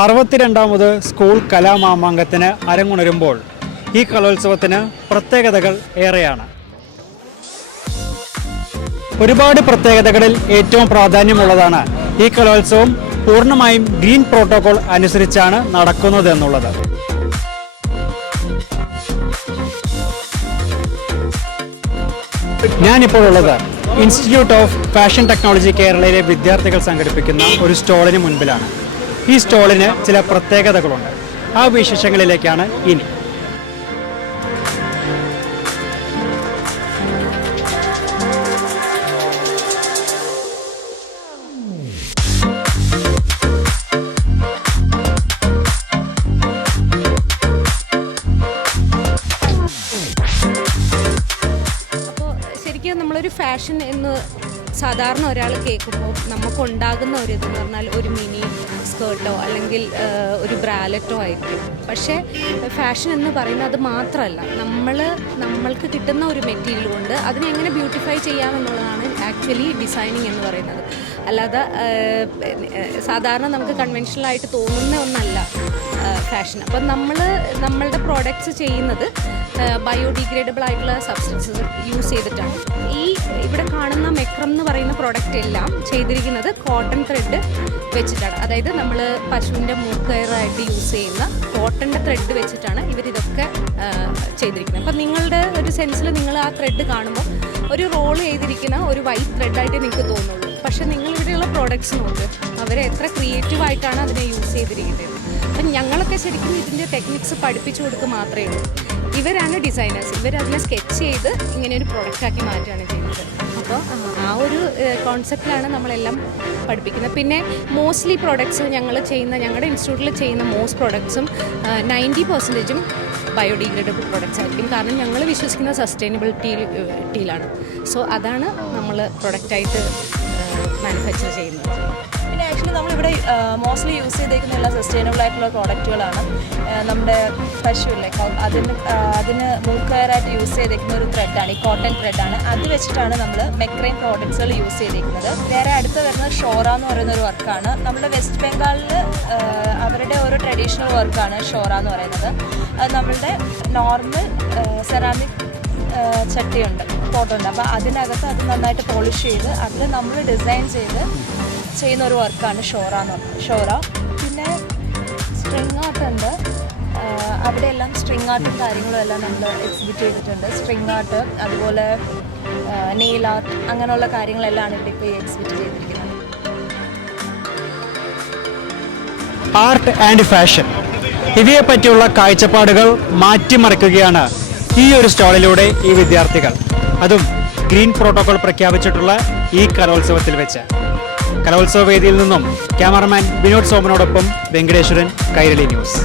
62ാമത് school കലാമാമാങ്കത്തിന് അരങ്ങുണരുമ്പോൾ ഈ കലോത്സവത്തിന് പ്രത്യേകതകൾ ഏറെയാണ്. ഒരുപാട് പ്രത്യേകതകളിൽ ഏറ്റവും പ്രാധാന്യമുള്ളതാണ് ഈ കലോത്സവം പൂർണ്ണമായും ഗ്രീൻ പ്രോട്ടോകോൾ അനുസരിച്ചാണ് നടക്കുന്നതെന്നുള്ളത്. ഞാനിപ്പോൾ ഉള്ളത് ഇൻസ്റ്റിറ്റ്യൂട്ട് ഓഫ് ഫാഷൻ ടെക്നോളജി കേരളയിലെ വിദ്യാർത്ഥികൾ സംഘടിപ്പിക്കുന്ന ഒരു സ്റ്റോളിന് മുൻപിലാണ്. ഈ സ്റ്റോളിന് ചില പ്രത്യേകതകളുണ്ട്. ആ വിശേഷങ്ങളിലേക്കാണ് ഇനി. ശരിക്കും നമ്മളൊരു ഫാഷൻ എന്ന് സാധാരണ ഒരാൾ കേൾക്കുമ്പോൾ നമുക്കുണ്ടാകുന്ന ഒരു ഇതെന്ന് പറഞ്ഞാൽ ഒരു മിനി സ്കേർട്ടോ അല്ലെങ്കിൽ ഒരു ബ്രാലറ്റോ ആയിരിക്കും. പക്ഷേ ഫാഷൻ എന്ന് പറയുന്നത് അത് മാത്രമല്ല, നമ്മൾക്ക് കിട്ടുന്ന ഒരു മെറ്റീരിയൽ കൊണ്ട് അതിനെ എങ്ങനെ ബ്യൂട്ടിഫൈ ചെയ്യാമെന്നുള്ളതാണ് ആക്ച്വലി ഡിസൈനിങ് എന്ന് പറയുന്നത്. അല്ലാതെ സാധാരണ നമുക്ക് കൺവെൻഷനലായിട്ട് തോന്നുന്ന ഒന്നല്ല ഫാഷൻ. അപ്പം നമ്മളുടെ പ്രോഡക്റ്റ്സ് ചെയ്യുന്നത് ബയോഡിഗ്രേഡബിൾ ആയിട്ടുള്ള സബ്സ്റ്റൻസസ് യൂസ് ചെയ്തിട്ടാണ്. ഇവിടെ കാണുന്ന മെക്രം എന്ന് പറയുന്ന പ്രോഡക്റ്റ് എല്ലാം ചെയ്തിരിക്കുന്നത് കോട്ടൺ ത്രെഡ് വെച്ചിട്ടാണ്. അതായത് നമ്മൾ പശുവിൻ്റെ മൂക്കയറായിട്ട് യൂസ് ചെയ്യുന്ന കോട്ടൻ്റെ ത്രെഡ് വെച്ചിട്ടാണ് ഇവരിതൊക്കെ ചെയ്തിരിക്കുന്നത്. അപ്പം നിങ്ങളുടെ ഒരു സെൻസിൽ നിങ്ങൾ ആ ത്രെഡ് കാണുമ്പോൾ ഒരു റോൾ ചെയ്തിരിക്കുന്ന ഒരു വൈറ്റ് ത്രെഡായിട്ട് നിങ്ങൾക്ക് തോന്നുള്ളൂ. പക്ഷേ നിങ്ങളിവിടെയുള്ള പ്രോഡക്റ്റ്സ് നോക്ക്, അവർ എത്ര ക്രിയേറ്റീവായിട്ടാണ് അതിനെ യൂസ് ചെയ്തിരിക്കുന്നത്. അപ്പം ഞങ്ങളൊക്കെ ശരിക്കും ഇതിൻ്റെ ടെക്നിക്സ് പഠിപ്പിച്ചു കൊടുക്കുക മാത്രമേ ഉള്ളൂ. ഇവരാണ് ഡിസൈനേഴ്സ്. ഇവരതിനെ സ്കെച്ച് ചെയ്ത് ഇങ്ങനെ ഒരു പ്രൊഡക്റ്റാക്കി മാറ്റുകയാണ് ചെയ്യുന്നത്. അപ്പോൾ ആ ഒരു കോൺസെപ്റ്റിലാണ് നമ്മളെല്ലാം പഠിപ്പിക്കുന്നത്. പിന്നെ മോസ്റ്റ്ലി പ്രോഡക്ട്സ് ഞങ്ങളുടെ ഇൻസ്റ്റിറ്റ്യൂട്ടിൽ ചെയ്യുന്ന മോസ്റ്റ് പ്രോഡക്ട്സും 90% ബയോഡിഗ്രേഡബിൾ പ്രോഡക്റ്റ്സ് ആയിരിക്കും. കാരണം ഞങ്ങൾ വിശ്വസിക്കുന്ന സസ്റ്റൈനബിലിറ്റിയിലാണ്. സോ അതാണ് നമ്മൾ പ്രൊഡക്റ്റായിട്ട് മാനുഫാക്ചർ ചെയ്യുന്നത്. പിന്നെ ആക്ച്വലി നമ്മളിവിടെ മോസ്റ്റ്ലി യൂസ് ചെയ്തേക്കുന്ന എല്ലാ സസ്റ്റൈനബിൾ ആയിട്ടുള്ള പ്രോഡക്റ്റുകളാണ്. നമ്മുടെ പശുവില്ലേ, അതിന് മൂക്കയറായിട്ട് യൂസ് ചെയ്തേക്കുന്ന ഒരു ത്രെഡാണ്, ഈ കോട്ടൺ ത്രെഡാണ്. അത് വെച്ചിട്ടാണ് നമ്മൾ മെക്രൈൻ പ്രോഡക്ട്സുകൾ യൂസ് ചെയ്തേക്കുന്നത്. നേരെ അടുത്ത് വരുന്നത് ഷോറ എന്ന് പറയുന്ന ഒരു വർക്കാണ്. നമ്മുടെ വെസ്റ്റ് ബംഗാളിൽ അവരുടെ ഒരു ട്രഡീഷണൽ വർക്കാണ് ഷോറ എന്ന് പറയുന്നത്. അത് നമ്മളുടെ നോർമൽ സെറാമിക് ചട്ടിയുണ്ട്, പോട്ടുണ്ട്. അപ്പോൾ അതിനകത്ത് അത് നന്നായിട്ട് പോളിഷ് ചെയ്ത് അതിൽ നമ്മൾ ഡിസൈൻ ചെയ്ത് ചെയ്യുന്ന ഒരു വർക്കാണ് ഷോറ. പിന്നെ സ്ട്രിങ് ആർട്ട് ഉണ്ട്. അവിടെയെല്ലാം സ്ട്രിങ് ആർട്ടും കാര്യങ്ങളും എല്ലാം നമ്മൾ എക്സിബിറ്റ് ചെയ്തിട്ടുണ്ട്. സ്ട്രിങ് ആർട്ട്, അതുപോലെ നെയിൽ ആർട്ട്, അങ്ങനെയുള്ള കാര്യങ്ങളെല്ലാം ഇവിടെ ഇപ്പോൾ എക്സിബിറ്റ് ചെയ്തിരിക്കുന്നത്. ആർട്ട് ആൻഡ് ഫാഷൻ ഇവയെ പറ്റിയുള്ള കാഴ്ചപ്പാടുകൾ മാറ്റിമറിക്കുകയാണ് ഈ ഒരു സ്റ്റോളിലൂടെ ഈ വിദ്യാർത്ഥികൾ. അതും ഗ്രീൻ പ്രോട്ടോകോൾ പ്രഖ്യാപിച്ചിട്ടുള്ള ഈ കലോത്സവത്തിൽ വെച്ച്. കലോത്സവ വേദിയിൽ നിന്നും ക്യാമറമാൻ വിനോദ് സോമനോടൊപ്പം വെങ്കടേശ്വരൻ, കൈരളി ന്യൂസ്.